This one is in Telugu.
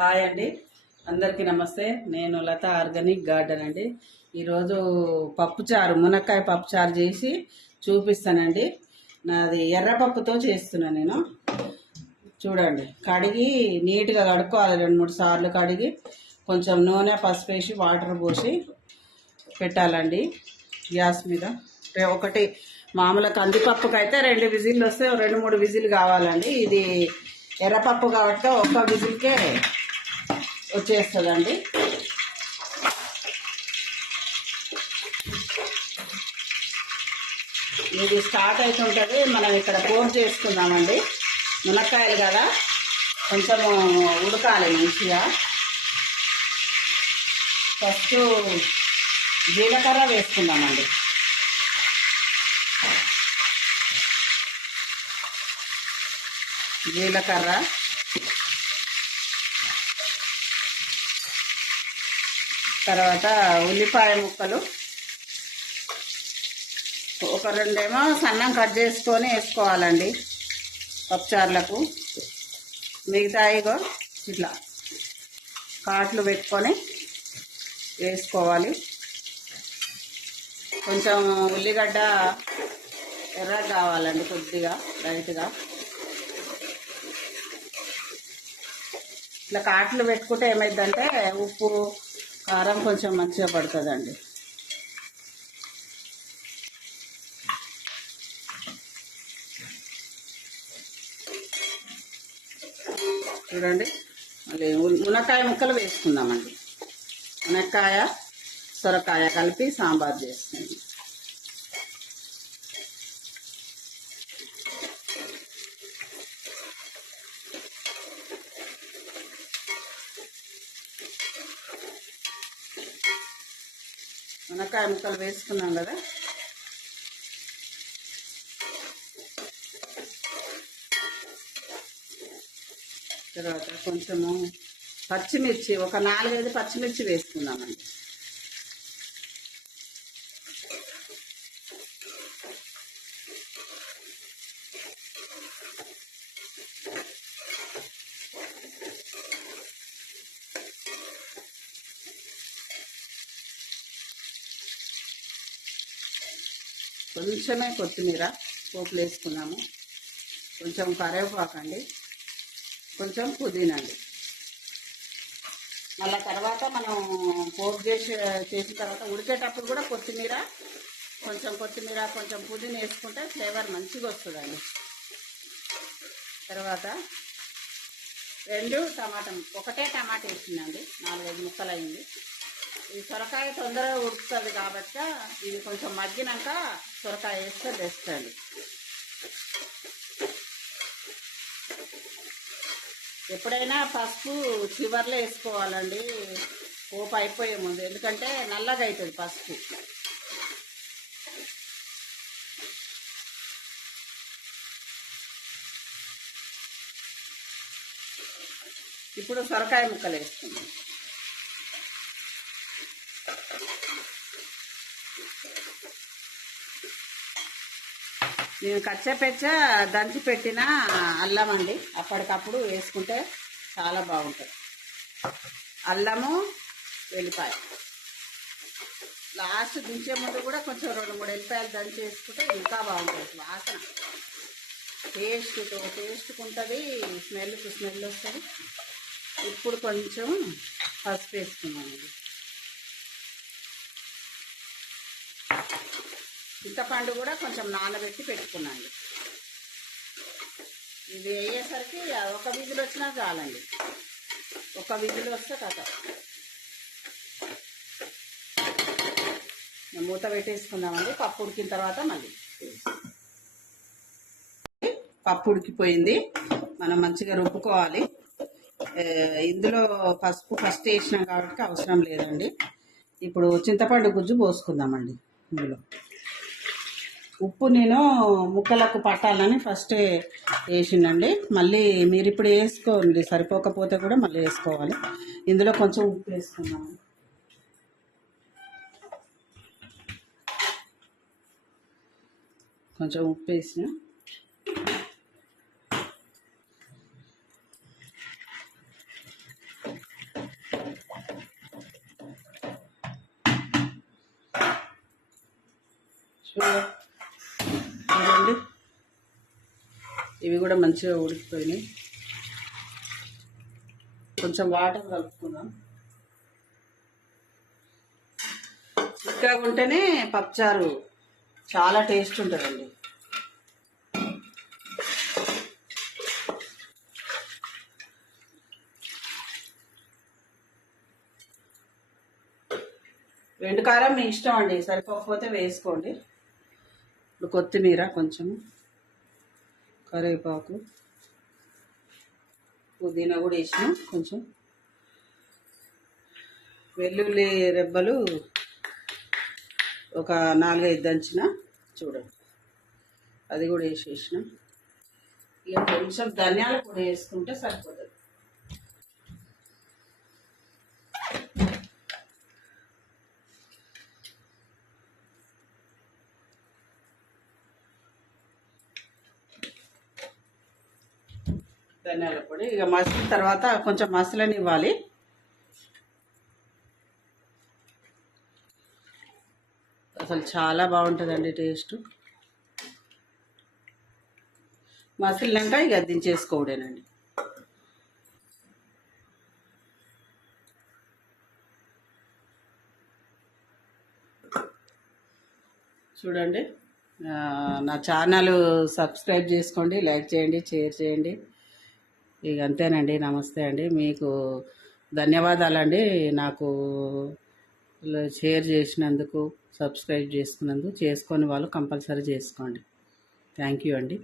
హాయ్ అండి, అందరికీ నమస్తే. నేను లత ఆర్గానిక్ గార్డెన్ అండి. ఈరోజు పప్పుచారు, మునక్కాయ పప్పుచారు చేసి చూపిస్తానండి. నాది ఎర్రపప్పుతో చేస్తున్నాను నేను. చూడండి, కడిగి నీట్గా కడుక్కోవాలి. 2-3 సార్లు కడిగి కొంచెం నూనె, పసుపు వేసి వాటర్ పోసి పెట్టాలండి గ్యాస్ మీద. ఒకటి మామూలు కందిపప్పుకి అయితే 2 విజిల్లు వస్తే 2-3 విజిల్ కావాలండి. ఇది ఎర్రపప్పు కాబట్టి ఒక్క విజిల్కే వచ్చేస్తుందండి. ఇది స్టార్ట్ అవుతుంటుంది. మనం ఇక్కడ పోపు చేసుకుందామండి. మునక్కాయలు కదా, కొంచెం ఉడకాలి మంచిగా. ఫస్ట్ జీలకర్ర వేసుకుందామండి. జీలకర్ర, తర్వాత ఉల్లిపాయ ముక్కలు ఒక 2 సన్నం కట్ చేసుకొని వేసుకోవాలండి పప్పుచారులకు. మిగతా ఇట్లా కాట్లు పెట్టుకొని వేసుకోవాలి. కొంచెం ఉల్లిగడ్డ ఎర్రగా కావాలండి, కొద్దిగా లైట్గా. ఇట్లా కాట్లు పెట్టుకుంటే ఏమైందంటే ఉప్పు కారం కొంచెం మంచిగా పడుతుందండి. చూడండి, మళ్ళీ మునక్కాయ ముక్కలు వేసుకుందామండి. మునక్కాయ సొరకాయ కలిపి సాంబార్ చేస్తుంది. మునక్కాయ ముక్కలు వేసుకున్నాం కదా, తర్వాత కొంచెము పచ్చిమిర్చి, ఒక 4-5 పచ్చిమిర్చి వేసుకుందామండి. కొంచెమే కొత్తిమీర పోపులు వేసుకున్నాము. కొంచెం కరివేపాకండి, కొంచెం పుదీనా అండి. మళ్ళీ తర్వాత మనం పోపు చేసిన తర్వాత ఉడికేటప్పుడు కూడా కొత్తిమీర, కొంచెం పుదీనా వేసుకుంటే ఫ్లేవర్ మంచిగా వస్తుందండి. తర్వాత 2 టమాటా, ఒకటే టమాటా వేసిందండి, 4-5 ముక్కలు అయింది. ఈ సొరకాయ తొందరగా ఉడుకుతుంది కాబట్టి ఇది కొంచెం మగ్గినాక సొరకాయ వేస్తే బెస్ట్ అండి. ఎప్పుడైనా పసుపు చివర్లో వేసుకోవాలండి, పోపు అయిపోయే ముందు, ఎందుకంటే నల్లగా అవుతుంది పసుపు. ఇప్పుడు సొరకాయ ముక్కలు వేసుకుందాం. నేను కచ్చపెచ్చ దంచి పెట్టిన అల్లం అండి, అప్పటికప్పుడు వేసుకుంటే చాలా బాగుంటుంది. అల్లము, వెల్లిపాయ లాస్ట్ దించే ముందు కూడా కొంచెం 2-3 ఎల్లిపాయలు దంచి వేసుకుంటే ఇంకా బాగుంటుంది. వాసన టేస్ట్కి ఉంటుంది, స్మెల్ వస్తుంది. ఇప్పుడు కొంచెం పసుపు వేసుకున్నామండి. చింతపండు కూడా కొంచెం నానబెట్టి పెట్టుకున్నాండి. ఇది వేయేసరికి ఒక విజిల్ వచ్చినా చాలండి. ఒక విజిల్ వస్తే కథ మూత పెట్టేసుకుందామండి. పప్పు ఉడికిన తర్వాత మళ్ళీ పప్పు ఉడికిపోయింది, మనం మంచిగా రుబ్బుకోవాలి. ఇందులో పసుపు ఫస్ట్ వేసినాం కాబట్టి అవసరం లేదండి. ఇప్పుడు చింతపండు గుజ్జు పోసుకుందామండి. ఇందులో ఉప్పు నేను ముక్కలకు పట్టాలని ఫస్టే వేసిండండి. మళ్ళీ మీరు ఇప్పుడు వేసుకోండి, సరిపోకపోతే కూడా మళ్ళీ వేసుకోవాలి. ఇందులో కొంచెం ఉప్పు వేసుకుందాము. కొంచెం ఉప్పు వేసిన ఇవి కూడా మంచిగా ఉడికిపోయినాయి. కొంచెం వాటర్ కలుపుకుందాం. చిక్కగా ఉంటేనే పప్పుచారు చాలా టేస్ట్ ఉంటుందండి. ఎండు కారం మీ ఇష్టం అండి, సరిపోకపోతే వేసుకోండి. ఇప్పుడు కొత్తిమీర, కొంచెం కరివేపాకు, పుదీనా కూడా వేసినాం. కొంచెం వెల్లుల్లి రెబ్బలు ఒక 4-5 దంచిన చూడండి, అది కూడా వేసేసినాం. ఇక కొంచెం ధనియాల పొడి వేసుకుంటే సరిపోతుంది. ధనియాల పొడి ఇక మసిలిన తర్వాత కొంచెం మసలనివ్వాలి. అసలు చాలా బాగుంటుందండి టేస్ట్. మసిలినాక ఇక దించేసుకోవడేనండి. చూడండి, నా ఛానల్ సబ్స్క్రైబ్ చేసుకోండి, లైక్ చేయండి, షేర్ చేయండి. ఇక అంతేనండి. నమస్తే అండి. మీకు ధన్యవాదాలండి. నాకు షేర్ చేసినందుకు, సబ్స్క్రైబ్ చేసుకున్నందుకు. చేసుకొని వాళ్ళు కంపల్సరీ చేసుకోండి. థ్యాంక్ యూ అండి.